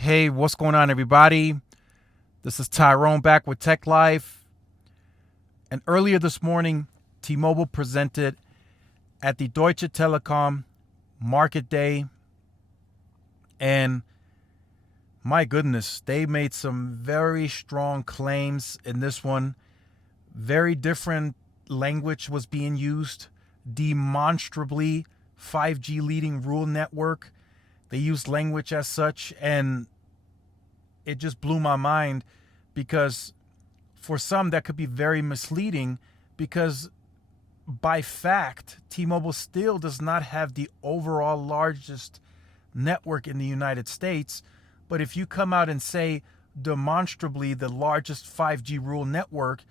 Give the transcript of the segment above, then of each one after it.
Hey, what's going on, everybody? This is Tyrone back with Tech Life. And earlier this morning, T-Mobile presented at the Deutsche Telekom Market Day. And my goodness, they made some very strong claims in this one. Very different language was being used. Demonstrably 5G leading rural network. They used language as such, and it just blew my mind because for some that could be very misleading because by fact T-Mobile still does not have the overall largest network in the United States. But if you come out and say demonstrably the largest 5G rural network,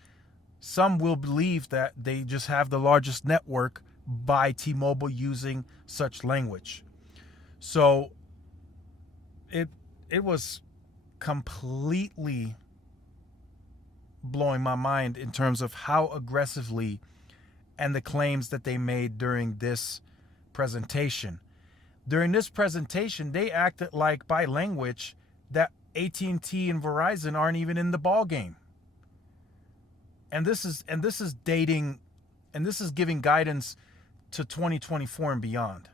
some will believe that they just have the largest network by T-Mobile using such language. So it was completely blowing my mind in terms of how aggressively and the claims that they made during this presentation. During this presentation, they acted like by language that AT&T and Verizon aren't even in the ball game. And this is dating, and this is giving guidance to 2024 and beyond.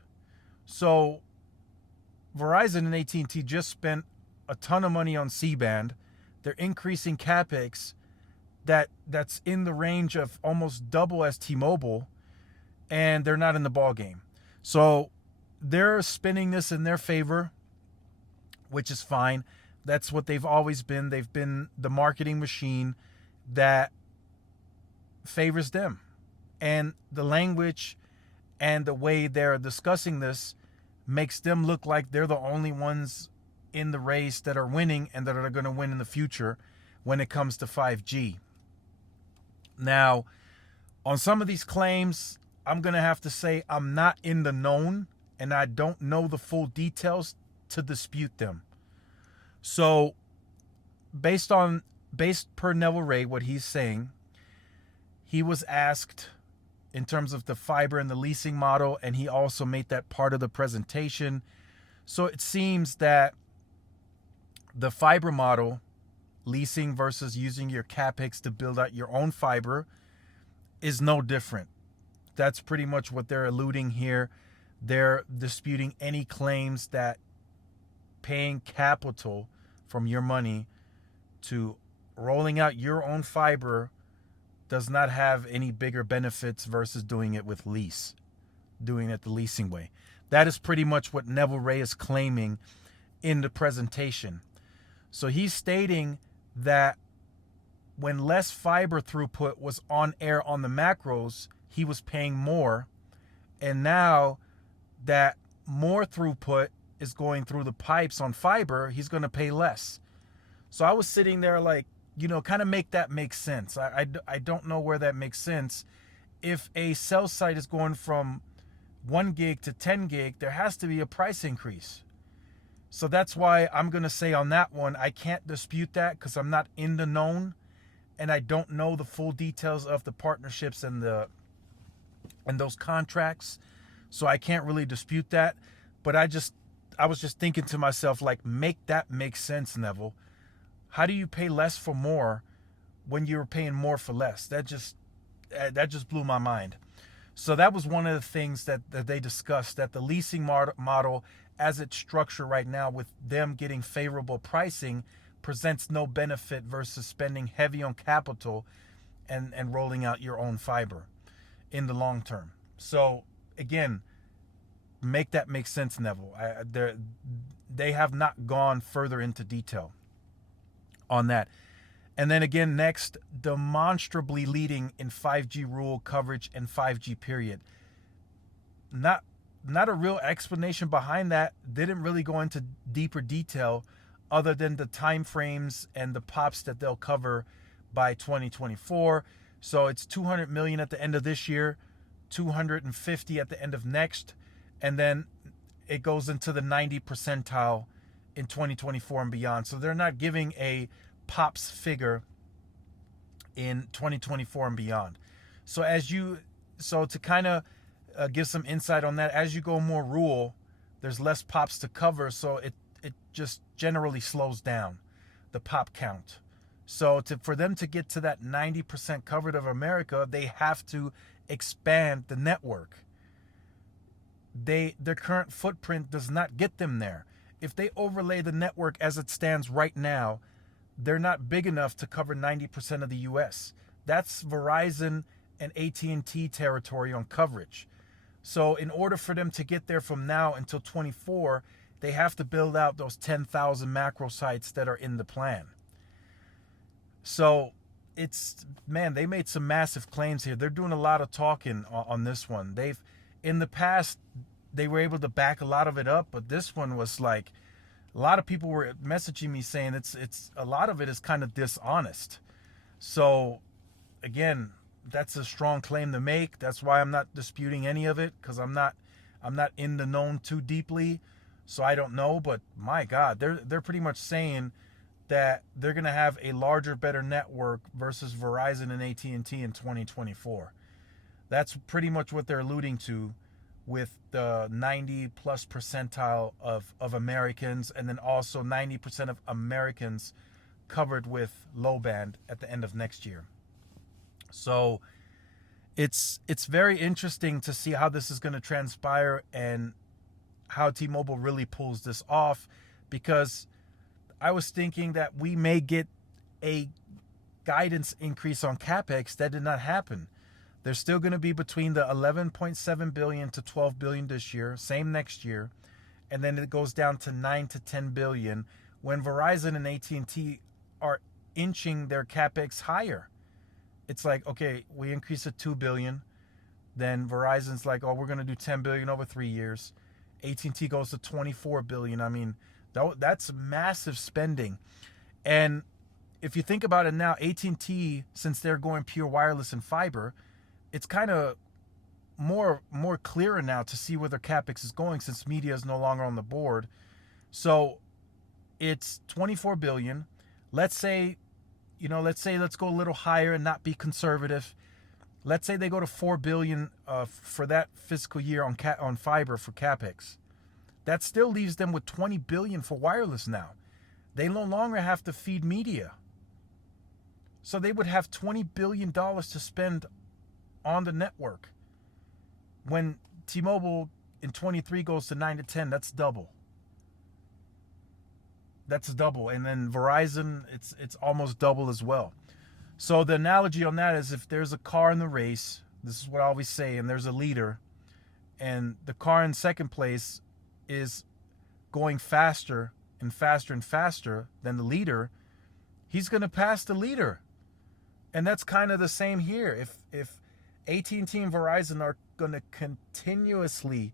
So Verizon and AT&T just spent a ton of money on C-band. They're increasing capex that's in the range of almost double as T-Mobile, and they're not in the ball game. So they're spinning this in their favor, which is fine. That's what they've always been. They've been the marketing machine that favors them. And the language and the way they're discussing this makes them look like they're the only ones in the race that are winning and that are going to win in the future when it comes to 5G. Now, on some of these claims, I'm going to have to say I'm not in the known and I don't know the full details to dispute them. So, based per Neville Ray, what he's saying, he was asked in terms of the fiber and the leasing model, and he also made that part of the presentation. So it seems that the fiber model, leasing versus using your capex to build out your own fiber, is no different. That's pretty much what they're alluding here. They're disputing any claims that paying capital from your money to rolling out your own fiber does not have any bigger benefits versus doing it with lease, doing it the leasing way. That is pretty much what Neville Ray is claiming in the presentation. So he's stating that when less fiber throughput was on air on the macros, he was paying more. And now that more throughput is going through the pipes on fiber, he's going to pay less. So I was sitting there like, kind of make that make sense. I don't know where that makes sense. If a cell site is going from 1 gig to 10 gig, there has to be a price increase. So that's why I'm going to say on that one, I can't dispute that because I'm not in the known and I don't know the full details of the partnerships and those contracts. So I can't really dispute that. But I was just thinking to myself, like, make that make sense, Neville. How do you pay less for more when you're paying more for less? That just blew my mind. So that was one of the things that they discussed, that the leasing model as it's structured right now with them getting favorable pricing presents no benefit versus spending heavy on capital and rolling out your own fiber in the long term. So again, make that make sense, Neville. They have not gone further into detail on that. And then again, next, demonstrably leading in 5G rural coverage and 5G period. Not a real explanation behind that. Didn't really go into deeper detail other than the time frames and the pops that they'll cover by 2024. So it's 200 million at the end of this year, 250 at the end of next, and then it goes into the 90 percentile in 2024 and beyond. So they're not giving a pops figure in 2024 and beyond. So to kind of give some insight on that, as you go more rural, there's less pops to cover. So it just generally slows down the pop count. So for them to get to that 90% coverage of America, they have to expand the network. Their current footprint does not get them there. If they overlay the network as it stands right now, they're not big enough to cover 90% of the US. That's Verizon and AT&T territory on coverage. So in order for them to get there from now until 24, they have to build out those 10,000 macro sites that are in the plan. So they made some massive claims here. They're doing a lot of talking on this one. In the past, they were able to back a lot of it up, but this one was like, a lot of people were messaging me saying it's a lot of it is kind of dishonest. So again, that's a strong claim to make. That's why I'm not disputing any of it, because I'm not in the known too deeply, so I don't know. But my God, they're pretty much saying that they're gonna have a larger, better network versus Verizon and AT&T in 2024. That's pretty much what they're alluding to, with the 90 plus percentile of Americans, and then also 90% of Americans covered with low band at the end of next year. So it's very interesting to see how this is going to transpire and how T-Mobile really pulls this off, because I was thinking that we may get a guidance increase on CapEx. That did not happen. They're still going to be between the 11.7 billion to 12 billion this year, same next year, and then it goes down to 9 to 10 billion when Verizon and AT&T are inching their CapEx higher. It's like, okay, we increase it 2 billion, then Verizon's like, oh, we're going to do 10 billion over 3 years. AT&T goes to 24 billion. I mean, that's massive spending. And if you think about it now, AT&T, since they're going pure wireless and fiber, it's kind of more clearer now to see where their CapEx is going, since media is no longer on the board. So it's 24 billion. Let's go a little higher and not be conservative. Let's say they go to 4 billion for that fiscal year on fiber for CapEx. That still leaves them with 20 billion for wireless now. They no longer have to feed media. So they would have $20 billion to spend on the network. When T-Mobile in 23 goes to 9 to 10, that's double. That's double. And then Verizon, it's almost double as well. So the analogy on that is, if there's a car in the race, this is what I always say, and there's a leader, and the car in second place is going faster and faster and faster than the leader, he's going to pass the leader. And that's kind of the same here. If AT&T and Verizon are going to continuously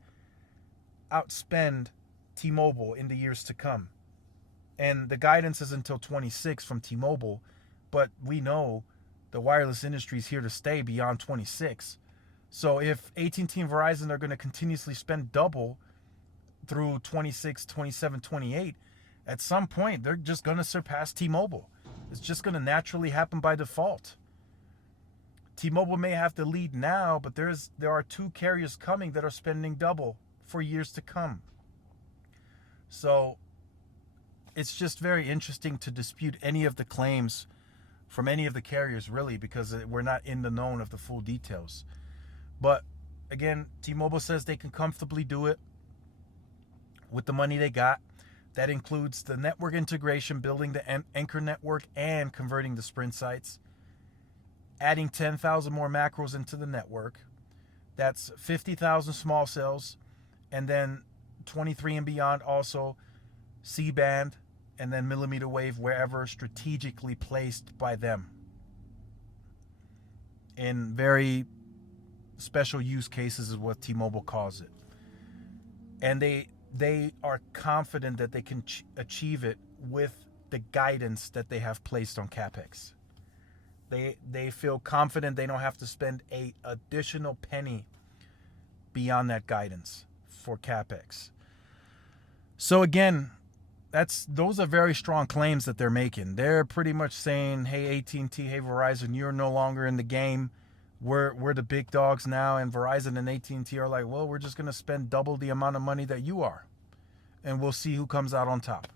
outspend T-Mobile in the years to come, and the guidance is until 26 from T-Mobile, but we know the wireless industry is here to stay beyond 26. So if AT&T and Verizon are going to continuously spend double through 26, 27, 28, at some point they're just going to surpass T-Mobile. It's just going to naturally happen by default. T-Mobile may have to lead now, but there are two carriers coming that are spending double for years to come. So it's just very interesting to dispute any of the claims from any of the carriers, really, because we're not in the known of the full details. But again, T-Mobile says they can comfortably do it with the money they got. That includes the network integration, building the anchor network, and converting the Sprint sites, adding 10,000 more macros into the network. That's 50,000 small cells, and then 23 and beyond also C-band, and then millimeter wave wherever strategically placed by them in very special use cases, is what T-Mobile calls it. And they are confident that they can achieve it with the guidance that they have placed on CapEx. They feel confident they don't have to spend a additional penny beyond that guidance for CapEx. So again, those are very strong claims that they're making. They're pretty much saying, hey, AT&T, hey, Verizon, you're no longer in the game. We're the big dogs now. And Verizon and AT&T are like, well, we're just going to spend double the amount of money that you are. and we'll see who comes out on top.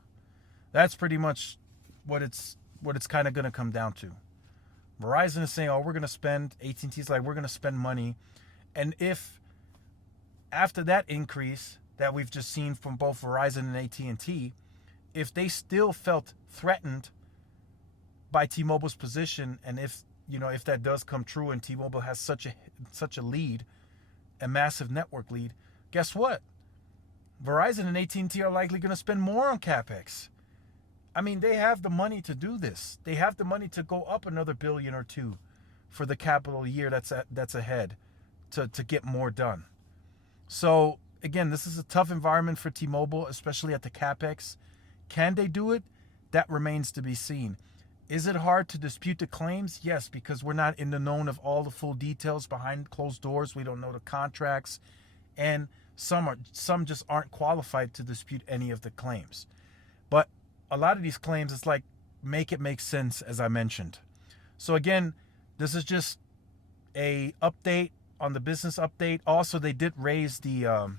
That's pretty much what it's kind of going to come down to. Verizon is saying, "Oh, we're going to spend." AT&T's like, "We're going to spend money," and if after that increase that we've just seen from both Verizon and AT&T, if they still felt threatened by T-Mobile's position, and if that does come true and T-Mobile has such a lead, a massive network lead, guess what? Verizon and AT&T are likely going to spend more on CapEx. I mean, they have the money to do this. They have the money to go up another $1 billion or $2 billion for the capital year that's ahead to get more done. So again, this is a tough environment for T-Mobile, especially at the CapEx. Can they do it? That remains to be seen. Is it hard to dispute the claims? Yes, because we're not in the known of all the full details behind closed doors. We don't know the contracts, and some just aren't qualified to dispute any of the claims. But a lot of these claims, it's like, make it make sense, as I mentioned. So again, this is just a update on the business update. Also, they did raise the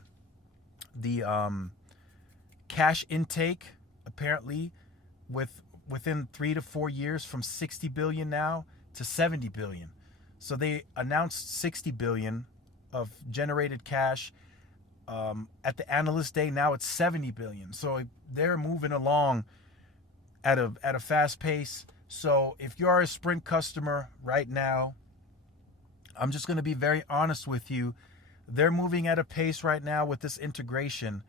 cash intake, apparently, within 3 to 4 years, from 60 billion now to 70 billion. So they announced 60 billion of generated cash at the analyst day. Now it's 70 billion. So they're moving along at a fast pace. So if you are a Sprint customer right now, I'm just going to be very honest with you. They're moving at a pace right now with this integration.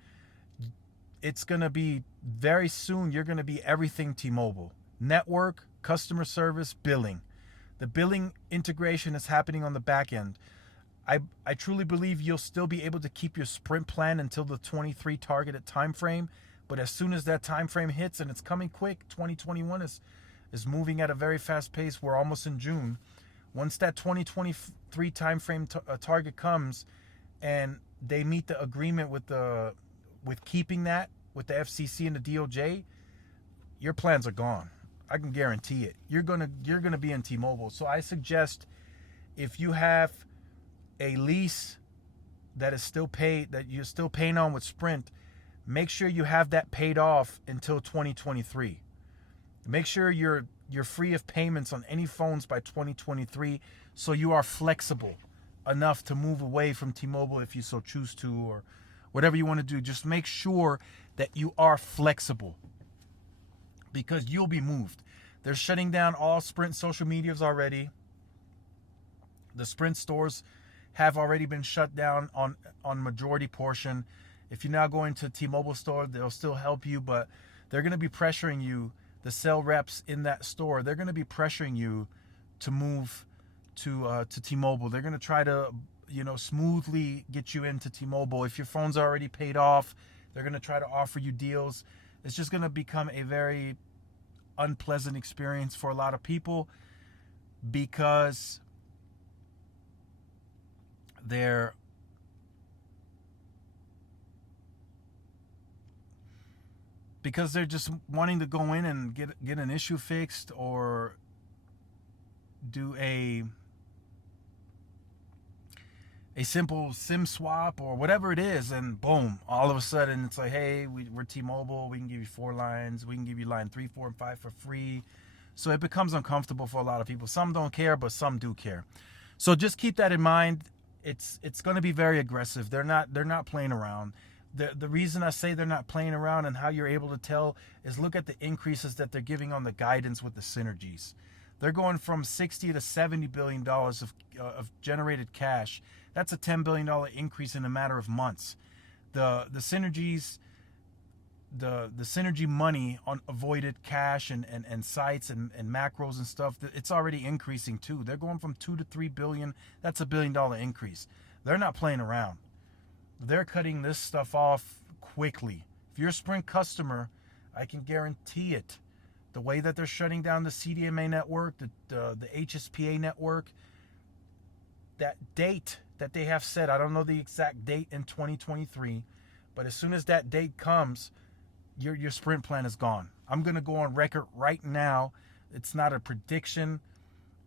It's going to be very soon, you're going to be everything T-Mobile. Network, customer service, billing. The billing integration is happening on the back end. I truly believe you'll still be able to keep your Sprint plan until the 23 targeted time frame. But as soon as that time frame hits, and it's coming quick, 2021 is moving at a very fast pace. We're almost in June. Once that 2023 time frame target comes, and they meet the agreement with keeping that with the FCC and the DOJ, your plans are gone. I can guarantee it. You're gonna be in T-Mobile. So I suggest, if you have a lease that is still paid, that you're still paying on with Sprint, make sure you have that paid off until 2023. Make sure you're free of payments on any phones by 2023, so you are flexible enough to move away from T-Mobile if you so choose to, or whatever you want to do. Just make sure that you are flexible, because you'll be moved. They're shutting down all Sprint social medias already. The Sprint stores have already been shut down on majority portion. If you're now going to T-Mobile store, they'll still help you, but they're going to be pressuring you. The sales reps in that store, they're going to be pressuring you to move to T-Mobile. They're going to try to smoothly get you into T-Mobile. If your phone's already paid off, they're going to try to offer you deals. It's just going to become a very unpleasant experience for a lot of people, because they're just wanting to go in and get an issue fixed, or do a simple SIM swap or whatever it is, and boom, all of a sudden it's like, hey, we're T-Mobile, we can give you 4 lines, we can give you line 3, 4, and 5 for free. So it becomes uncomfortable for a lot of people. Some don't care, but some do care. So just keep that in mind. It's going to be very aggressive. They're not playing around. The reason I say they're not playing around, and how you're able to tell, is look at the increases that they're giving on the guidance with the synergies. They're going from $60 to $70 billion of generated cash. That's a $10 billion increase in a matter of months. The synergies, the synergy money on avoided cash and sites and macros and stuff, it's already increasing too. They're going from $2 to $3 billion. That's $1 billion increase. They're not playing around. They're cutting this stuff off quickly. If you're a Sprint customer, I can guarantee it. The way that they're shutting down the CDMA network, the HSPA network, that date that they have set, I don't know the exact date in 2023, but as soon as that date comes, your Sprint plan is gone. I'm going to go on record right now. It's not a prediction.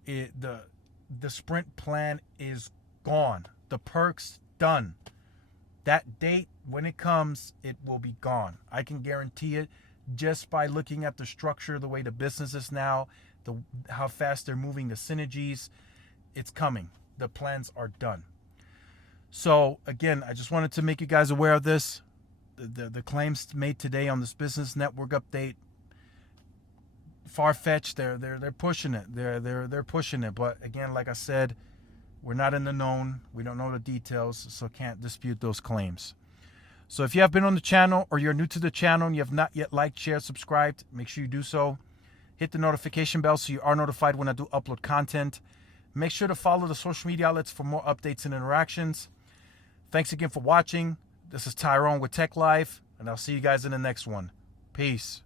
The Sprint plan is gone. The perks, done. That date, when it comes, it will be gone. I can guarantee it just by looking at the structure, the way the business is now, how fast they're moving, the synergies. It's coming. The plans are done. So again, I just wanted to make you guys aware of this. The claims made today on this business network update, far-fetched. They're pushing it. They're pushing it. But again, like I said, we're not in the known. We don't know the details, so can't dispute those claims. So if you have been on the channel or you're new to the channel and you have not yet liked, shared, subscribed, make sure you do so. Hit the notification bell so you are notified when I do upload content. Make sure to follow the social media outlets for more updates and interactions. Thanks again for watching. This is Tyrone with Tech Life, and I'll see you guys in the next one. Peace.